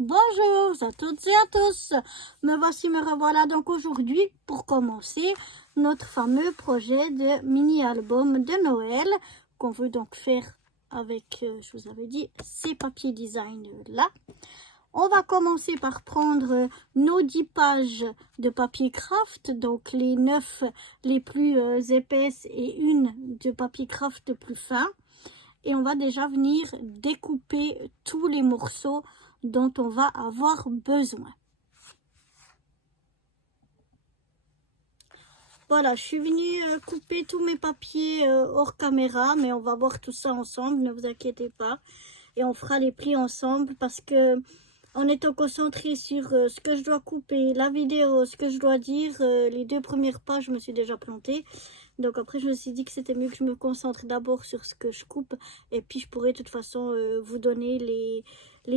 Bonjour à toutes et à tous, me revoilà donc aujourd'hui pour commencer notre fameux projet de mini-album de Noël qu'on veut donc faire avec, je vous avais dit, ces papiers design là. On va commencer par prendre nos 10 pages de papier craft, donc les 9 les plus épaisses et une de papier craft plus fin. Et on va déjà venir découper tous les morceaux dont on va avoir besoin. Voilà, je suis venue couper tous mes papiers hors caméra, mais on va voir tout ça ensemble, ne vous inquiétez pas. Et on fera les plis ensemble parce que en étant concentré sur ce que je dois couper, la vidéo, ce que je dois dire, les 2 premières pages, je me suis déjà plantée. Donc après, je me suis dit que c'était mieux que je me concentre d'abord sur ce que je coupe. Et puis, je pourrais de toute façon vous donner les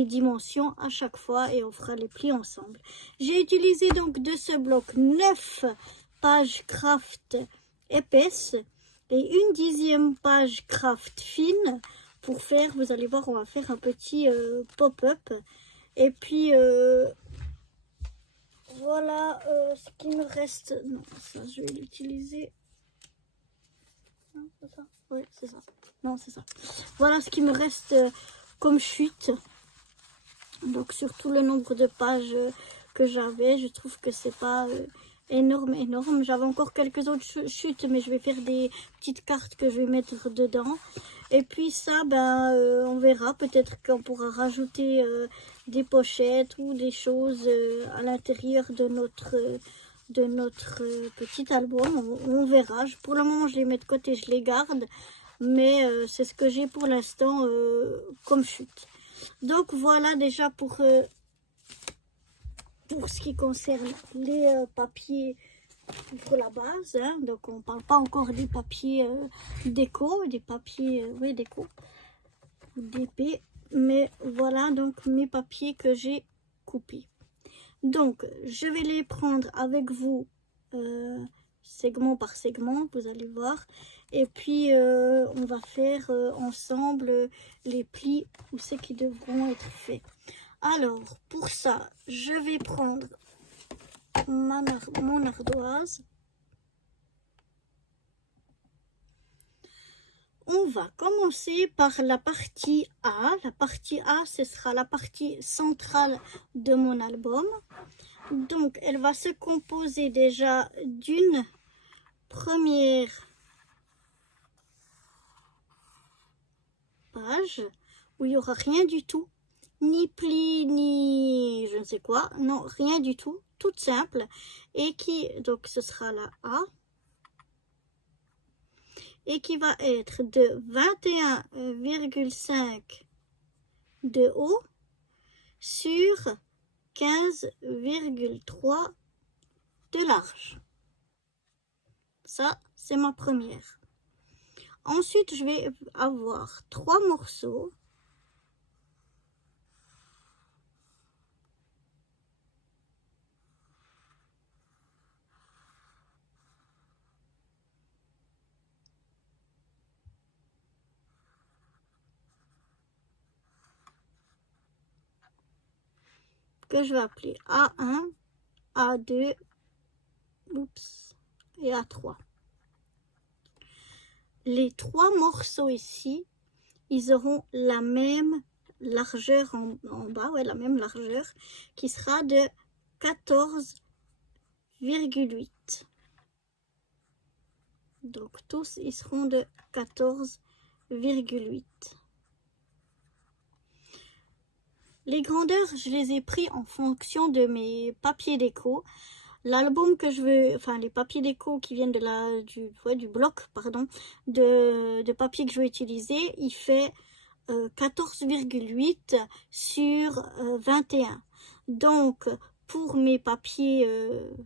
dimensions à chaque fois et on fera les plis ensemble. J'ai utilisé donc de ce bloc 9 pages craft épaisses et une 10e page craft fine pour faire, vous allez voir, on va faire un petit pop-up. Et puis, voilà ce qui me reste. Non, ça, je vais l'utiliser. Non, c'est ça. Oui, c'est ça. Non, c'est ça. Voilà ce qui me reste comme chute. Donc, sur tout le nombre de pages que j'avais, je trouve que c'est pas énorme. J'avais encore quelques autres chutes, mais je vais faire des petites cartes que je vais mettre dedans. Et puis ça, on verra. Peut-être qu'on pourra rajouter des pochettes ou des choses à l'intérieur de notre petit album. On verra. Pour le moment, je les mets de côté, je les garde. Mais c'est ce que j'ai pour l'instant comme chute. Donc voilà déjà pour ce qui concerne les papiers pour la base. Hein. Donc on ne parle pas encore des papiers déco, des papiers déco, d'épée. Mais voilà donc mes papiers que j'ai coupés. Donc je vais les prendre avec vous segment par segment, vous allez voir. Et puis on va faire ensemble les plis où c'est qui devront être faits. Alors pour ça, je vais prendre mon ardoise. On va commencer par la partie A. La partie A, ce sera la partie centrale de mon album. Donc, elle va se composer déjà d'une première page où il n'y aura rien du tout, ni pli, ni je ne sais quoi, non, rien du tout, toute simple, et qui, donc ce sera la A, et qui va être de 21,5 de haut sur 15,3 de large. Ça, c'est ma première. Ensuite, je vais avoir 3 morceaux. Que je vais appeler A1, A2, oups, et A3. Les 3 morceaux ici, ils auront la même largeur en bas, ouais, la même largeur, qui sera de 14,8. Donc tous, ils seront de 14,8. Les grandeurs, je les ai pris en fonction de mes papiers déco. L'album que je veux, enfin les papiers déco qui viennent du bloc, pardon, de papier que je vais utiliser, il fait 14,8 sur 21. Donc, pour mes papiers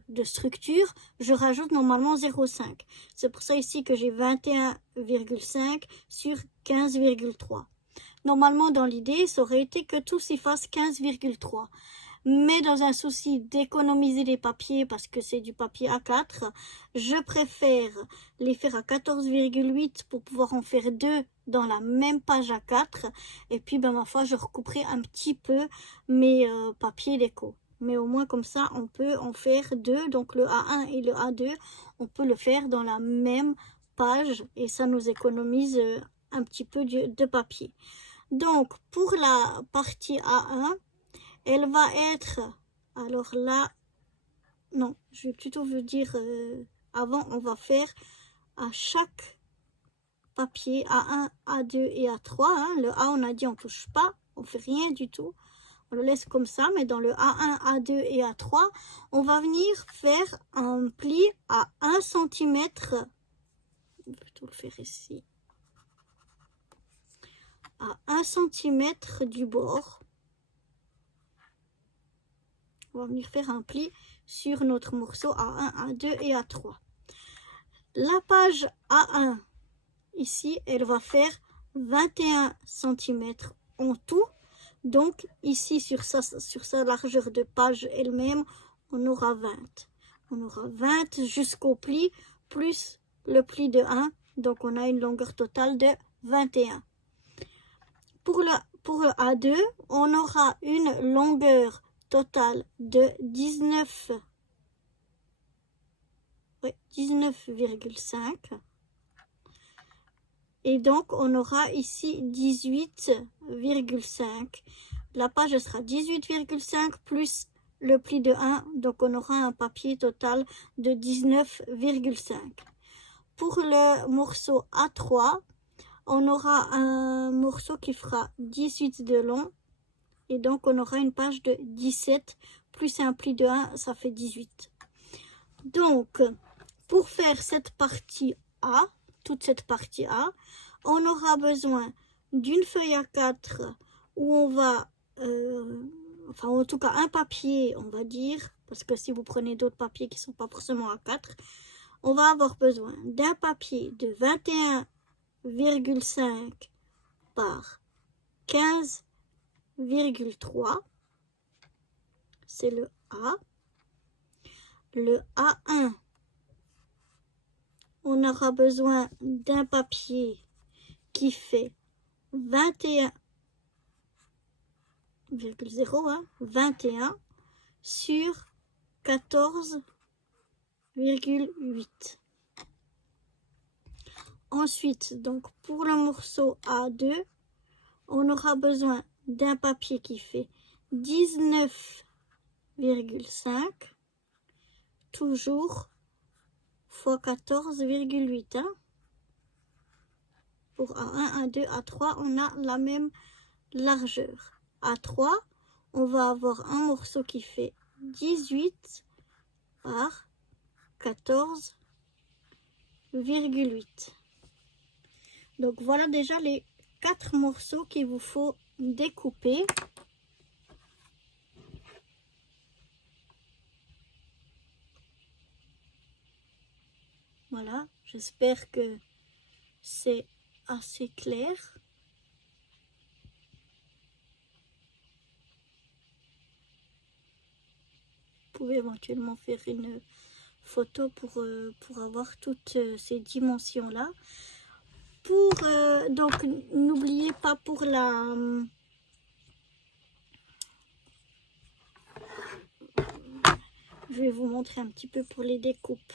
de structure, je rajoute normalement 0,5. C'est pour ça ici que j'ai 21,5 sur 15,3. Normalement, dans l'idée, ça aurait été que tous y fassent 15,3. Mais dans un souci d'économiser les papiers, parce que c'est du papier A4, je préfère les faire à 14,8 pour pouvoir en faire deux dans la même page A4. Et puis, ben, ma foi, je recouperai un petit peu mes papiers déco. Mais au moins, comme ça, on peut en faire deux. Donc, le A1 et le A2, on peut le faire dans la même page. Et ça nous économise un petit peu de papier. Donc, pour la partie A1, elle va être, alors là, non, je vais plutôt vous dire, avant, on va faire à chaque papier A1, A2 et A3. Hein. Le A, on a dit, on touche pas, on fait rien du tout. On le laisse comme ça, mais dans le A1, A2 et A3, on va venir faire un pli à 1 cm. Je vais plutôt le faire ici. À 1 cm du bord. On va venir faire un pli sur notre morceau A1, A2 et A3. La page A1, ici, elle va faire 21 cm en tout. Donc, ici, sur sa largeur de page elle-même, on aura 20. On aura 20 jusqu'au pli, plus le pli de 1. Donc, on a une longueur totale de 21. Pour le A2, on aura une longueur totale de 19,5. Et donc, on aura ici 18,5. La page sera 18,5 plus le pli de 1. Donc, on aura un papier total de 19,5. Pour le morceau A3, on aura un morceau qui fera 18 de long. Et donc, on aura une page de 17 plus un pli de 1, ça fait 18. Donc, pour faire cette partie A, toute cette partie A, on aura besoin d'une feuille A4 où on va, enfin en tout cas un papier, on va dire, parce que si vous prenez d'autres papiers qui ne sont pas forcément A4, on va avoir besoin d'un papier de 21,5 par 15,3, c'est le A. Le A1, on aura besoin d'un papier qui fait 21,0, hein, 21 sur 14,8. Ensuite, donc pour le morceau A2, on aura besoin d'un papier qui fait 19,5, toujours fois 14,8. Hein. Pour A1, A2, A3, on a la même largeur. A3, on va avoir un morceau qui fait 18 par 14,8. Donc voilà déjà les 4 morceaux qu'il vous faut découper. Voilà, j'espère que c'est assez clair. Vous pouvez éventuellement faire une photo pour avoir toutes ces dimensions-là. Donc, n'oubliez pas pour la... Je vais vous montrer un petit peu pour les découpes.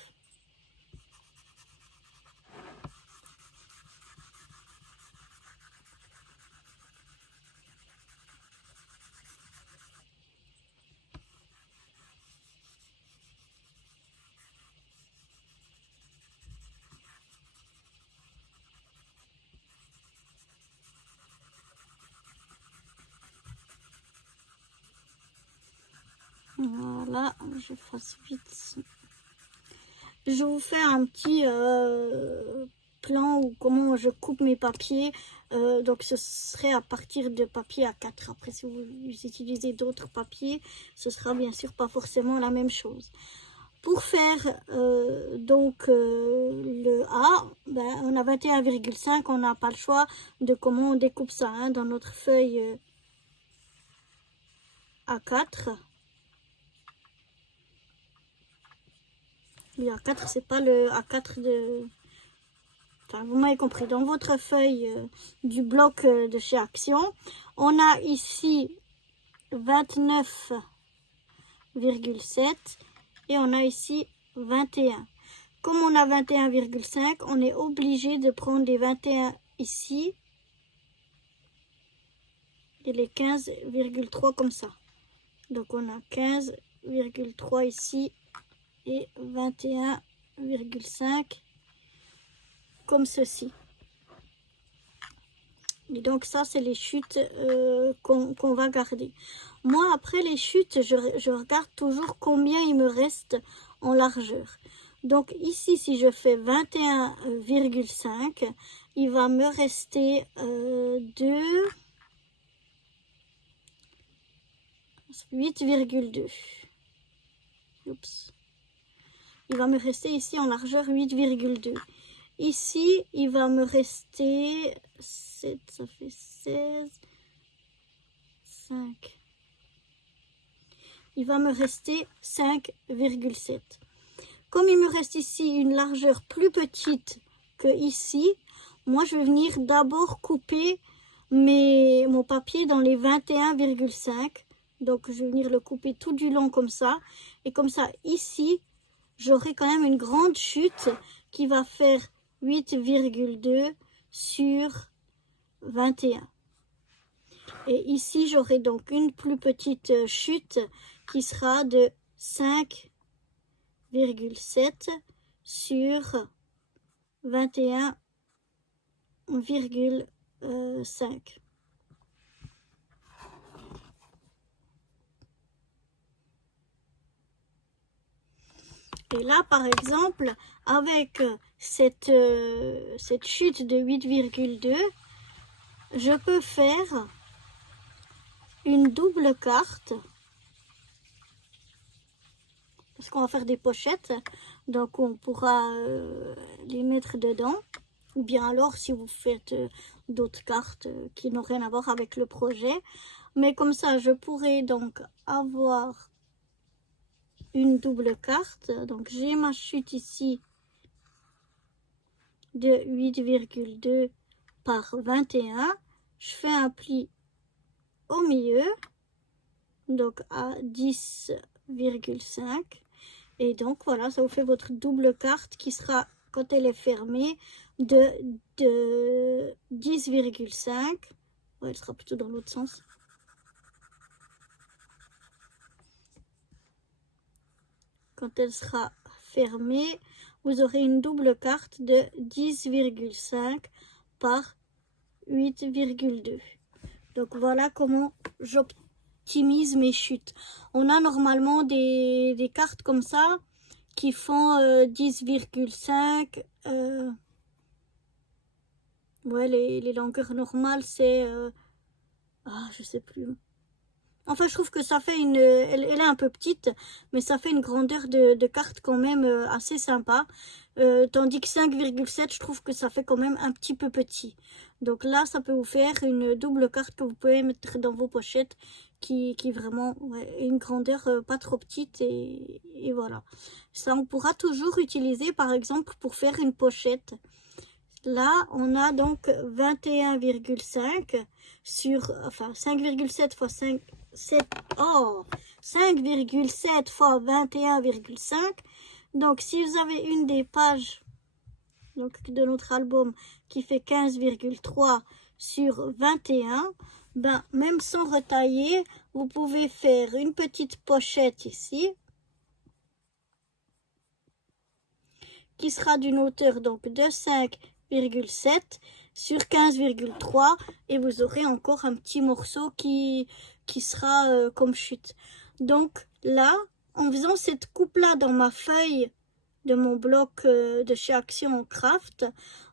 Voilà, je fasse vite. Je vous fais un petit plan ou comment je coupe mes papiers. Donc ce serait à partir de papier A4. Après, si vous utilisez d'autres papiers, ce sera bien sûr pas forcément la même chose. Pour faire le A, ben, on a 21,5, on n'a pas le choix de comment on découpe ça. Hein, dans notre feuille A4, Le A4, c'est pas le A4 de... Enfin, vous m'avez compris. Dans votre feuille du bloc de chez Action, on a ici 29,7 et on a ici 21. Comme on a 21,5, on est obligé de prendre les 21 ici et les 15,3 comme ça. Donc on a 15,3 ici et 21,5 comme ceci. Et donc ça, c'est les chutes qu'on va garder. Moi, après les chutes, je regarde toujours combien il me reste en largeur. Donc ici, si je fais 21,5, il va me rester 8,2. Oups. Il va me rester ici en largeur 8,2. Ici, il va me rester 7, ça fait 16, 5. Il va me rester 5,7. Comme il me reste ici une largeur plus petite que ici, moi je vais venir d'abord couper mon papier dans les 21,5. Donc je vais venir le couper tout du long comme ça. Et comme ça, ici, j'aurai quand même une grande chute qui va faire 8,2 sur 21. Et ici, j'aurai donc une plus petite chute qui sera de 5,7 sur 21,5. Et là, par exemple, avec cette chute de 8,2, je peux faire une double carte. Parce qu'on va faire des pochettes, donc on pourra les mettre dedans. Ou bien alors, si vous faites d'autres cartes qui n'ont rien à voir avec le projet. Mais comme ça, je pourrais donc avoir une double carte. Donc j'ai ma chute ici de 8,2 par 21. Je fais un pli au milieu, donc à 10,5. Et donc voilà, ça vous fait votre double carte qui sera, quand elle est fermée, de 10,5. Ouais, elle sera plutôt dans l'autre sens. Quand elle sera fermée, vous aurez une double carte de 10,5 par 8,2. Donc voilà comment j'optimise mes chutes. On a normalement des cartes comme ça qui font 10,5. Ouais, les longueurs normales, c'est... je sais plus. Enfin, je trouve que ça fait une... Elle est un peu petite, mais ça fait une grandeur de carte quand même assez sympa. Tandis que 5,7, je trouve que ça fait quand même un petit peu petit. Donc là, ça peut vous faire une double carte que vous pouvez mettre dans vos pochettes qui vraiment une grandeur pas trop petite. Et voilà. Ça, on pourra toujours utiliser, par exemple, pour faire une pochette. Là, on a donc 21,5 sur... Enfin, 5,7 fois 5... 5,7 fois 21,5. Donc, si vous avez une des pages donc, de notre album qui fait 15,3 sur 21, ben, même sans retailler, vous pouvez faire une petite pochette ici qui sera d'une hauteur donc de 5,7 sur 15,3 et vous aurez encore un petit morceau qui sera comme chute. Donc là, en faisant cette coupe là dans ma feuille de mon bloc de chez Action Craft,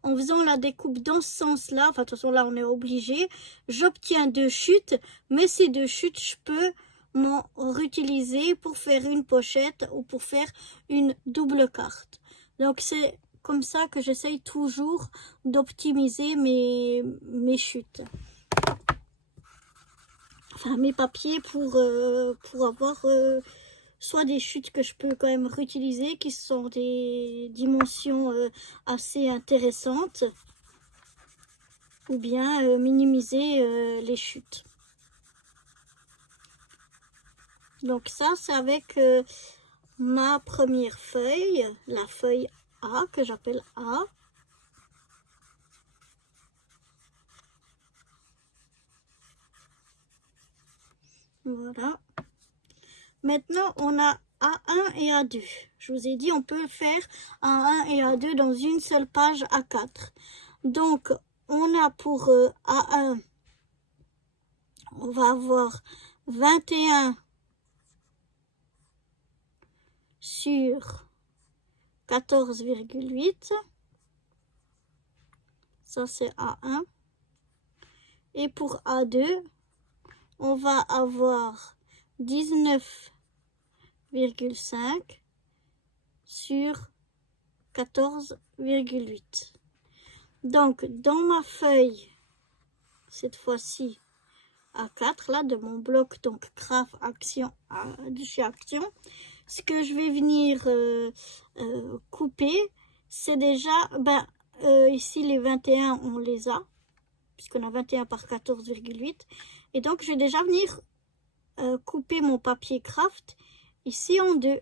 en faisant la découpe dans ce sens là, enfin de toute façon là on est obligé, j'obtiens 2 chutes, mais ces 2 chutes je peux m'en réutiliser pour faire une pochette ou pour faire une double carte. Donc c'est comme ça que j'essaye toujours d'optimiser mes chutes. Enfin mes papiers pour avoir soit des chutes que je peux quand même réutiliser, qui sont des dimensions assez intéressantes, ou bien minimiser les chutes. Donc ça, c'est avec ma première feuille, la feuille A, que j'appelle A. Voilà. Maintenant, on a A1 et A2. Je vous ai dit, on peut faire A1 et A2 dans une seule page A4. Donc, on a pour A1, on va avoir 21 sur 14,8. Ça, c'est A1. Et pour A2, on va avoir 19,5 sur 14,8. Donc, dans ma feuille, cette fois-ci, A4, là, de mon bloc, donc Craft Action, de chez Action, ce que je vais venir couper, c'est déjà, ici, les 21, on les a, puisqu'on a 21 par 14,8. Et donc, je vais déjà venir couper mon papier craft ici en deux.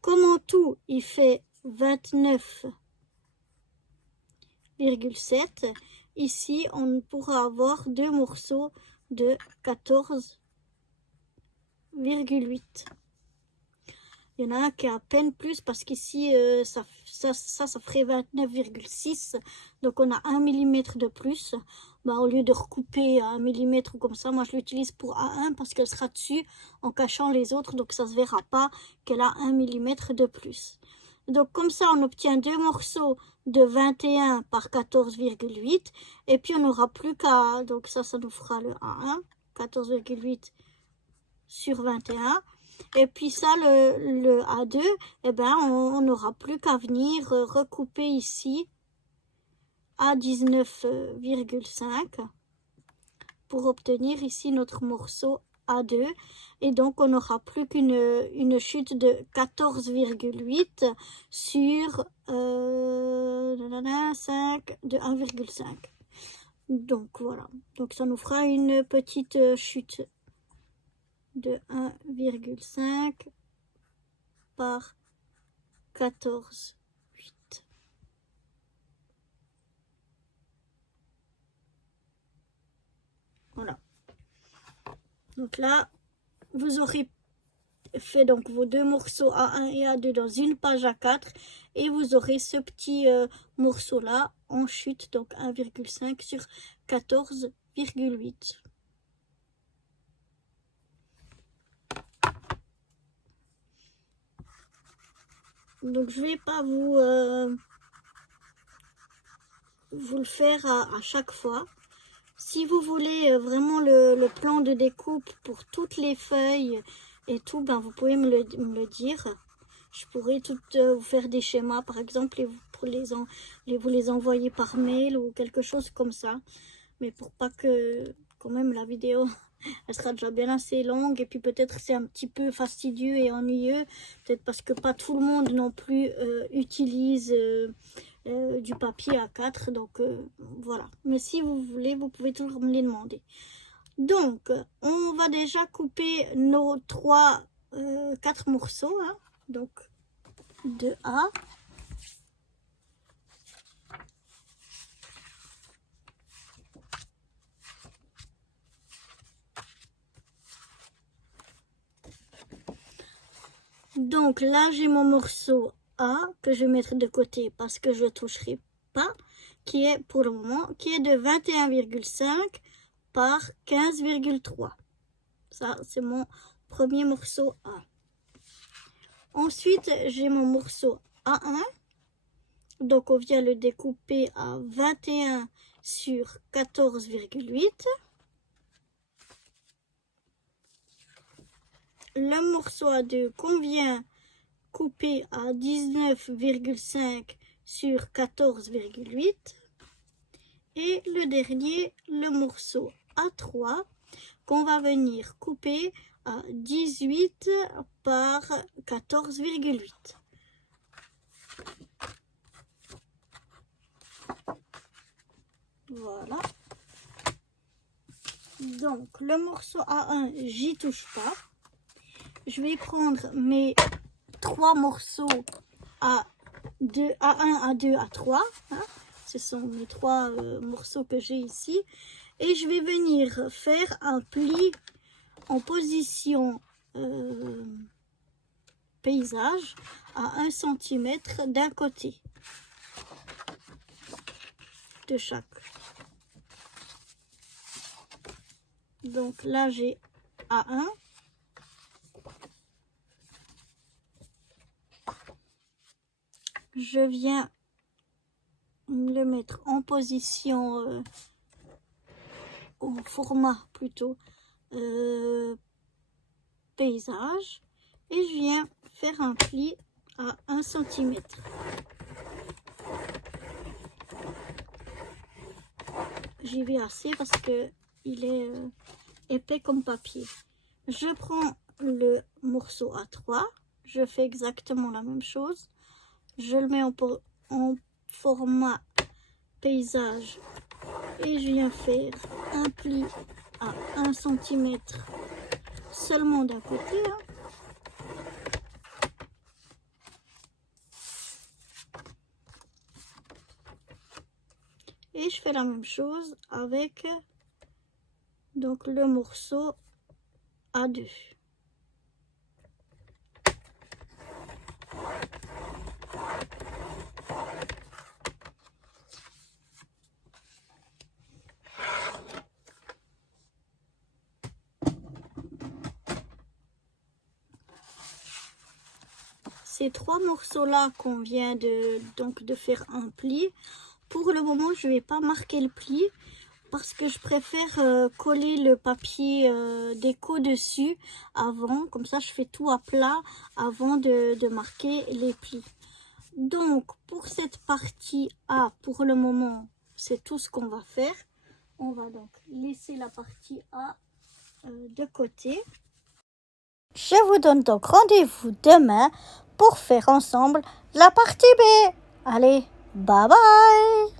Comme en tout, il fait 29,7. Ici, on pourra avoir deux morceaux de 14,8. Il y en a un qui est à peine plus parce qu'ici, ça ferait 29,6. Donc, on a 1 mm de plus. Au lieu de recouper à 1 mm ou comme ça, moi, je l'utilise pour A1 parce qu'elle sera dessus en cachant les autres. Donc, ça ne se verra pas qu'elle a 1 mm de plus. Donc, comme ça, on obtient deux morceaux de 21 par 14,8. Et puis, on n'aura plus qu'à... Donc, ça nous fera le A1. 14,8 sur 21. Et puis ça, le A2, on n'aura plus qu'à venir recouper ici à 19,5 pour obtenir ici notre morceau A2. Et donc, on n'aura plus qu'une chute de 14,8 sur 5 de 1,5. Donc, voilà. Donc, ça nous fera une petite chute de 1,5 par 14,8. Voilà. Donc là, vous aurez fait donc vos deux morceaux A1 et A2 dans une page A4 et vous aurez ce petit morceau là en chute, donc 1,5 sur 14,8. Donc je vais pas vous le faire à chaque fois. Si vous voulez vraiment le plan de découpe pour toutes les feuilles et tout, vous pouvez me le dire. Je pourrais vous faire des schémas par exemple et vous les envoyer par mail ou quelque chose comme ça. Mais pour pas que quand même la vidéo elle sera déjà bien assez longue et puis peut-être c'est un petit peu fastidieux et ennuyeux. Peut-être parce que pas tout le monde non plus utilise du papier A4. Donc voilà. Mais si vous voulez, vous pouvez toujours me les demander. Donc, on va déjà couper nos 4 morceaux. Hein. Donc, de A. Donc là, j'ai mon morceau A que je vais mettre de côté parce que je ne toucherai pas, qui est pour le moment, qui est de 21,5 par 15,3. Ça, c'est mon premier morceau A. Ensuite, j'ai mon morceau A1. Donc, on vient le découper à 21 sur 14,8. Le morceau A2 qu'on vient couper à 19,5 sur 14,8. Et le dernier, le morceau A3 qu'on va venir couper à 18 par 14,8. Voilà. Donc, le morceau A1, j'y touche pas. Je vais prendre mes 3 morceaux A2, A1, A2, A3. Hein. Ce sont mes 3 morceaux que j'ai ici. Et je vais venir faire un pli en position paysage à 1 cm d'un côté de chaque. Donc là, j'ai A1. Je viens le mettre en position, au format plutôt paysage. Et je viens faire un pli à 1 cm. J'y vais assez parce que il est épais comme papier. Je prends le morceau A3, je fais exactement la même chose. Je le mets en format paysage et je viens faire un pli à 1 cm seulement d'un côté. Hein. Et je fais la même chose avec donc le morceau A2. Ces 3 morceaux-là qu'on vient de faire un pli, pour le moment, je ne vais pas marquer le pli parce que je préfère coller le papier déco dessus avant. Comme ça, je fais tout à plat avant de marquer les plis. Donc, pour cette partie A, pour le moment, c'est tout ce qu'on va faire. On va donc laisser la partie A de côté. Je vous donne donc rendez-vous demain pour faire ensemble la partie B. Allez, bye bye!